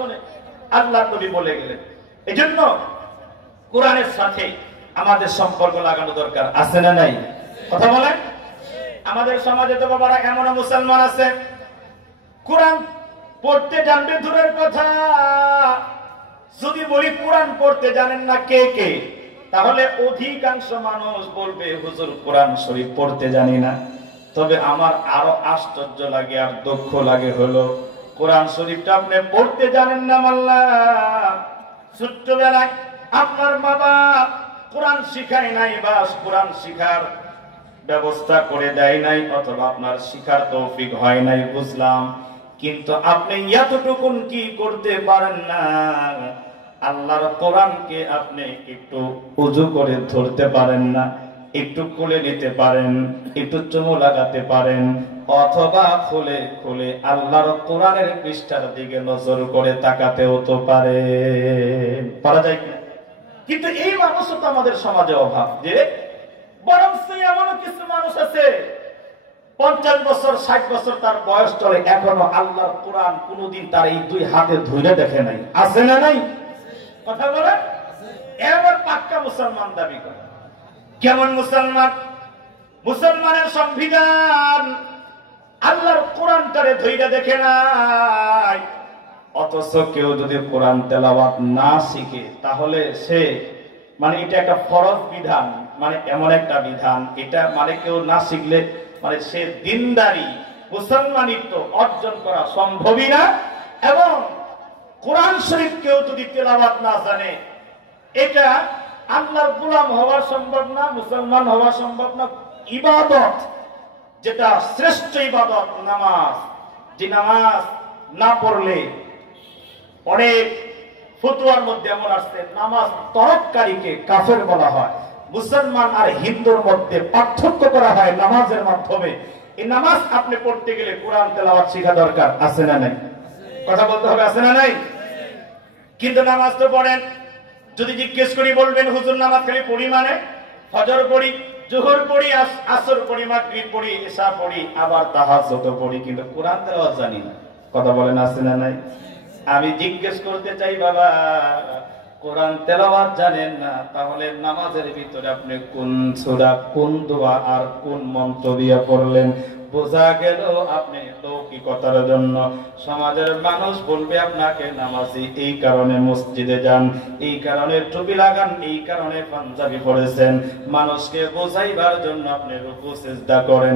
ভাষণে আল্লাহ নবী বলে গেলেন। এজন্য কোরআনের সাথে আমাদের সম্পর্ক লাগানো দরকার, আছে না নাই? কথা বলেন। আমাদের সমাজে তো বাবারা এমন মুসলমান আছে কোরআন পড়তে জানবে দূরের কথা, যদি বলি কোরআন পড়তে জানেন না কে কে, তাহলে অধিকাংশ মানুষ বলবে হুজুর কোরআন শরীফ পড়তে জানি না। তবে আমার আরো আশ্চর্য লাগে আর দুঃখ লাগে হলো কোরআন শরীফটা আপনি পড়তে জানেন না। মাল্লা ছোট্টবেলায় আপনার বাবা কোরআন শিখায় নাই, বা কোরআন শিখার ব্যবস্থা করে দেয় নাই, অথবা আপনার শিখার তৌফিক হয় নাই, বুঝলাম। কিন্তু আপনি এতটুকুন কি করতে পারেন না, আল্লাহর কোরআনকে আপনি একটু উজু করে ধরতে পারেন না, একটু খুলে নিতে পারেন, একটু চুমু লাগাতে পারেন, অথবা খুলে খুলে আল্লাহর কোরআনের পৃষ্ঠার দিকে নজর করে তাকাতেও তো পারা যায় কিনা? কিন্তু এই মানুষ তো আমাদের সমাজে অভাব। যে বরং এমন কিছু মানুষ আছে 50 বছর 60 বছর তার বয়স চলে, এখনো আল্লাহর কোরআন কোনদিন তার এই দুই হাতে ধরে দেখে নাই, আছে না নাই? কথা বলে এবার পাক্কা মুসলমান দাবি করে। কেমন মুসলমান? মুসলমানের সংবিধান আল্লাহর কোরআনটারে ধইরা দেখে নাই, অথচ কেউ যদি কোরআন তেলাওয়াত না শিখে তাহলে সে মানে এটা একটা ফরজ বিধান, মানে এমন একটা বিধান, এটা মানে কেউ না শিখলে মানে সে দিনদারি মুসলমানিত্ব অর্জন করা সম্ভবই না। এবং কোরআন শরীফ কেউ যদি তেলাওয়াত না জানে, এটা আল্লাহর গোলাম হওয়া সম্ভব না, মুসলমান হওয়া সম্ভব না। ইবাদত যেটা শ্রেষ্ঠ ইবাদত নামাজ, যে নামাজ না পড়লে অনেক ফতোয়ার মধ্যে এমন আসছে নামাজ তরককারীকে কাফের বলা হয়। মুসলমান আর হিন্দুর মধ্যে পার্থক্য করা হয় নামাজের মাধ্যমে। এই নামাজ আপনি পড়তে গেলে কোরআন তেলাওয়াত শেখা দরকার, আছে না নাই? কথা বলতে হবে, আছে না নাই? কিন্তু নামাজ তো পড়েন, যদি জিজ্ঞেস করি বলবেন হুজুর নামাজ খালি পড়ি মানে ফজর পড়ি, জোহর পড়ি, আসর পড়ি, মাগরিব পড়ি, ইশা পড়ি, আবার তাহাজ্জুদ পড়ি, কিন্তু কোরআন তেলাওয়াত জানি না। কথা বলেন, আছে না নাই? আমি জিজ্ঞেস করতে চাই বাবা, কোরআন তেলাওয়াত জানেন না, তাহলে নামাজের ভিতরে আপনি কোন সূরা, কোন দোয়া আর কোন মন্ত্র দিয়ে পড়লেন? বোঝা গেল আপনি লৌকিকতার জন্য সমাজের মানুষ বলবে আপনাকে নামাজি, এই কারণে মসজিদে যান, এই কারণে টুপি লাগান, এই কারণে পাঞ্জাবি পরেছেন, মানুষকে বোঝাইবার জন্য আপনি রুকু সিজদা করেন।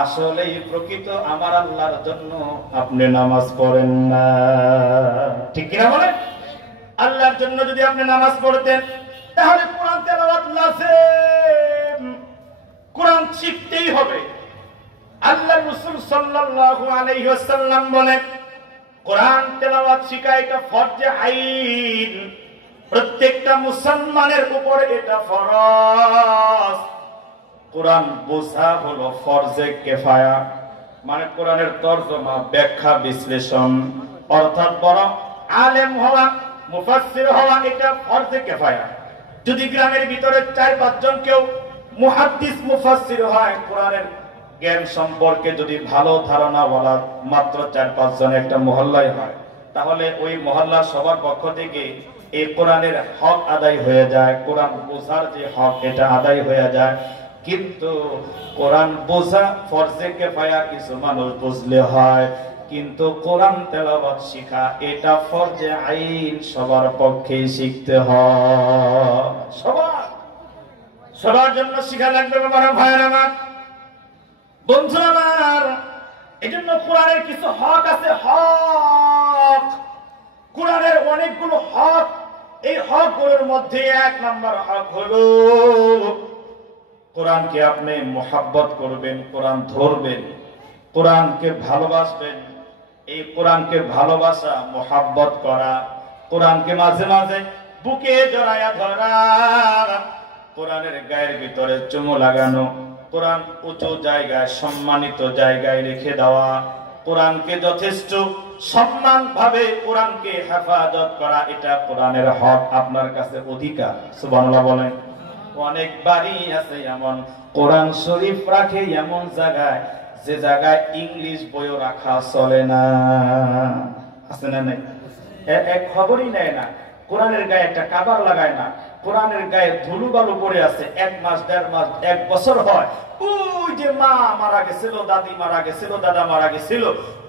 আসলেই প্রকৃত আমার আল্লাহর জন্য আপনি নামাজ পড়েন না, ঠিক কিনা বলেন? আল্লাহর জন্য যদি আপনি নামাজ পড়তেন তাহলে কোরআন তেলাওয়াত লাজিম, কোরআন শিখতেই হবে। আল্লাহ রাসূল সাল্লাল্লাহু আলাইহি ওয়াসাল্লাম বলেন কোরআন তেলাওয়াত শিখা এটা ফরজে আইন, প্রত্যেকটা মুসলমানের উপর এটা ফরজ। কোরআন বোঝা হলো ফরজে কিফায়া, মানে কোরআনের তরজমা, ব্যাখ্যা, বিশ্লেষণ, অর্থাৎ বড় আলেম হওয়া, মুফাসসির হওয়া এটা ফরজে কিফায়া। যদি গ্রামের ভিতরে 4-5 জন কেউ মুহাদ্দিস মুফাসসির হয়, কোরআনের জ্ঞান সম্পর্কে যদি ভালো ধারণা বলা মাত্র 4-5 জন একটা মহল্লায় হয়, তাহলে ওই মহল্লার সবার পক্ষ থেকে এই কোরআনের হক আদায় হয়ে যায়, কোরআন বোঝার যে হক এটা আদায় হয়ে যায়। কিন্তু কোরআন বোঝা ফরজে কিফায়া কিছু মানুষ বুঝলে হয়, কিন্তু কোরআন তেলাওয়াত শিখা এটা ফরজে আইন, সবার পক্ষেই শিখতে হয়। সবার জন্য শিখা লাগবে বাবা, ভাইয়ের আমার, বন্ধু আমার। এজন্য কোরআনের কিছু হক আছে, হক, কোরআনের অনেকগুলো হক। এই হকগুলোর মধ্যে 1 নম্বর হক হলো কোরআনকে আপনি মুহাব্বত করবেন, কোরআন ধরবেন, কোরআনকে ভালোবাসবেন। এই কোরআনকে ভালোবাসা, মুহাব্বত করা, কোরআনকে মাঝে মাঝে বুকে জড়ায়া ধরা, কোরআনের গায়ের ভিতরে চুমু লাগানো, কোরআন উঁচু জায়গায়, সম্মানিত জায়গায় রেখে দেওয়া, কোরআনকে যথেষ্ট সম্মান ভাবে কোরআনকে হেফাজত করা, এটা কোরআনের হক, আপনার কাছে অধিকার। সুবহানাল্লাহ বলেন। অনেক বাড়ি আছে এমন কোরআন শরীফ রাখে এমন জায়গায়, যে জায়গায় ইংলিশ বইও রাখা চলে না, আছে না নাই? এক খবরই নেয় না, কোরআনের গায়ে একটা কাবার লাগায় না, কোরআনের গায়ে ধুলো বালু পড়ে আছে, 1 মাস 1.5 মাস 1 বছর হয়, ওই যে মা মারা গেছিল, দাদি মারা গেছিল, দাদা মারা গেছিল,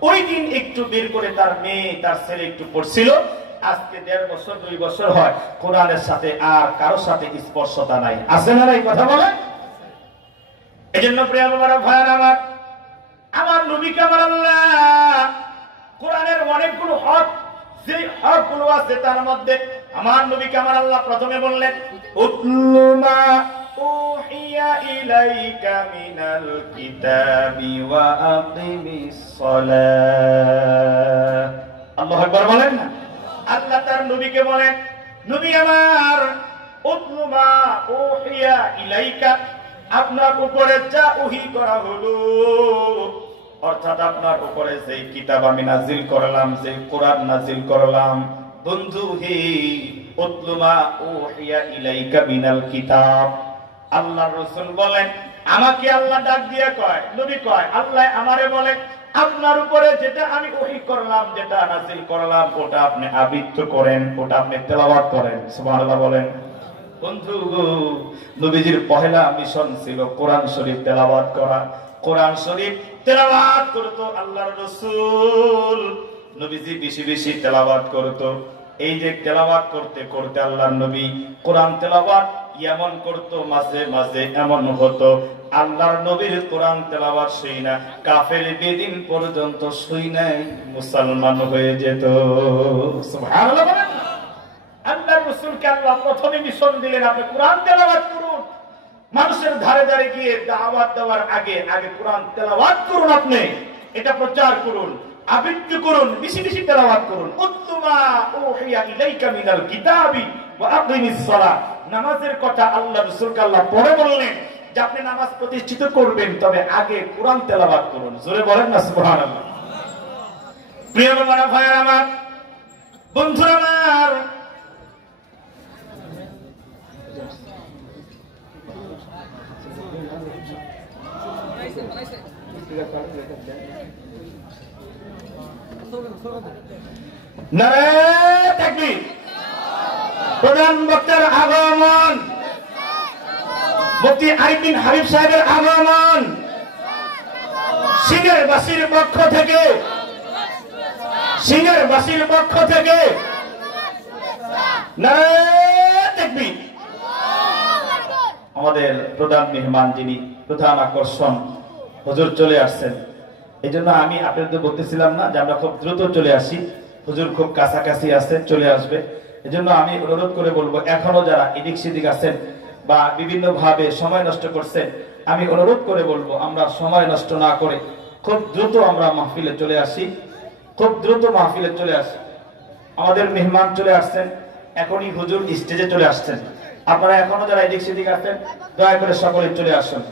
ওই দিন একটু বের করে তার মেয়ে তার ছেলে একটু পড়ছিল। আজকে 1.5 বছর 2 বছর হয়, কোরআনের সাথে আর কারোর সাথে স্পর্শতা নাই। আছে না নাই কথা বলে? এজন্য প্রিয় আমার ভাইয়ের, আমার নবীকে আমার আল্লাহ কোরআনের অনেকগুলো হক, যে হকগুলো আছে তার মধ্যে আমার নবীকে আমার আল্লাহ প্রথমে বললেন, উতলু মা উহিয়া ইলাইকা মিনাল কিতাবি ওয়া আকিমিস সালাহ। আল্লাহু আকবার বলেন না? আল্লাহ তার নবীকে বলেন, নবী আমার, উতলু মা উহিয়া ইলাইকা, আপনার উপরে যা ওহী করা হলো, অর্থাৎ আপনার উপরে যে কিতাব আমি নাজিল করলাম, যে কোরআন নাজিল করলাম, বন্ধু হে, উতলু মা উহিয়া ইলাইকা মিনাল কিতাব। আল্লাহর রাসূল বলেন, আমাকে আল্লাহ ডাক দিয়ে কয়, নবী কয়, আল্লাহ আমারে বলে, আপনার উপরে যেটা আমি ওহী করলাম, যেটা নাজিল করলাম, ওটা আপনি আবৃত্তি করেন, ওটা আপনি তেলাওয়াত করেন। সুবহানাল্লাহ বলেন। বন্ধু, নবীজির পহেলা মিশন ছিল কোরআন শরীফ তেলাওয়াত করা। কোরআন শরীফ তেলাওয়াত করত আল্লাহর রাসূল, নবীজি বেশি বেশি তেলাওয়াত করত। এই যে তেলাওয়াত করতে করতে আল্লাহর নবী কোরআন তেলাওয়াত এমন করত, মাঝে মাঝে এমন হতো আল্লাহর নবীর কোরআন তেলাওয়াত শুই না কাফের বেদিন পর্যন্ত শুই নাই মুসলমান হয়ে যেত। সুবহানাল্লাহ বলেন। আল্লাহর রাসূলকে আল্লাহ প্রথমে মিশন দিলেন, আপনি কোরআন তেলাওয়াত করুন, মানুষের ধারে ধারে গিয়ে দাওয়াত দেওয়ার আগে আগে কোরআন তেলাওয়াত করুন, আপনি এটা প্রচার করুন, আবৃত্তি করুন, বেশি বেশি তেলাওয়াত করুন। উতলু মা উহিয়া ইলাইকা মিনাল কিতাবি ওয়া আকিমিস সালাহ। নামাজের কথা আল্লাহর রাসূলকে আল্লাহ পরে বললেন যে আপনি নামাজ প্রতিষ্ঠিত করবেন, তবে আগে কোরআন তেলাওয়াত করুন। জোরে বলেন না সুবহানাল্লাহ। প্রিয় ভাইরা আমার, বন্ধুরা আমার, নারে তাকবীর, প্রধান বক্তার আগমন, মুফতি আরিফ বিন হাবিব সাহেবের আগমন, সিঙ্গার বাসীর পক্ষ থেকে, সিঙ্গার বাসীর পক্ষ থেকে নারে তাকবীর। আমাদের প্রধান মেহমান, যিনি প্রধান আকর্ষণ, হুজুর চলে আসছেন। এই জন্য আমি আপনাদের বলতেছিলাম না যে আমরা খুব দ্রুত চলে আসি, হুজুর খুব কাছাকাছি আছেন, চলে আসবে। এই জন্য আমি অনুরোধ করে বলবো, এখনো যারা এদিক সেদিক আছেন বা বিভিন্ন ভাবে সময় নষ্ট করছেন, আমি অনুরোধ করে বলবো আমরা সময় নষ্ট না করে খুব দ্রুত আমরা মাহফিলে চলে আসি, খুব দ্রুত মাহফিলে চলে আসি। আমাদের মেহমান চলে আসছেন, এখনই হুজুর স্টেজে চলে আসছেন। আপনারা এখনো যারা এদিক সেদিক আছেন, দয়া করে সকলে চলে আসুন।